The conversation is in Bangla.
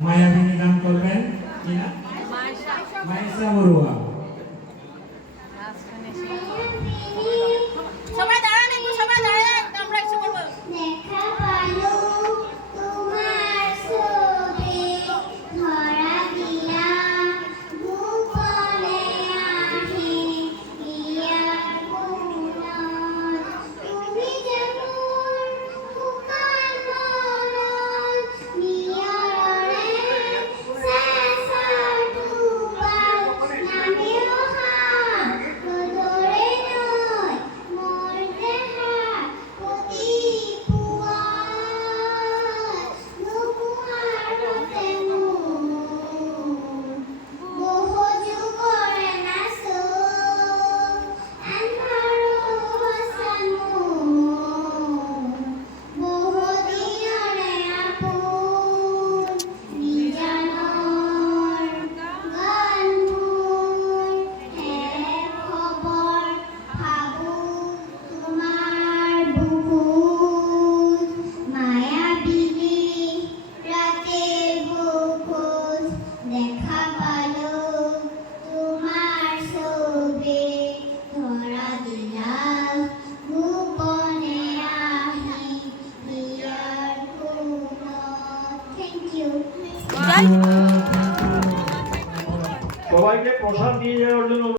মায়াবিনী গান করবেন কিনা মাইসা বড়ুয়া। সবাই দাঁড়ান, একটু সবাই দাঁড়ান, আমরা একটু করব। দেখা পালো তোমার ছবি ধরা দিয়া গোপনে আহি ইয়ার গুণন তুমি যেমন ফুকান মনন নিয়রে সাসার দুবার নামিও হাত ধরে নয় মোর দেহা প্রতি পুয়ার নুপুয়ার হতে বহু যুগরে নাসো আন্ধারো হাসানো বহু দিনরে আপুন নিজানর গান মুর হে খবর ভাবু তোমার বুকুত মায়াবিনী রাতে বুকুত দেখা পালো তোমার ছবি ধরা দিলাম গোপনে আহি হিয়ার গুণত। Thank you. সবাইকে প্রসাদ নিয়ে যাওয়ার জন্য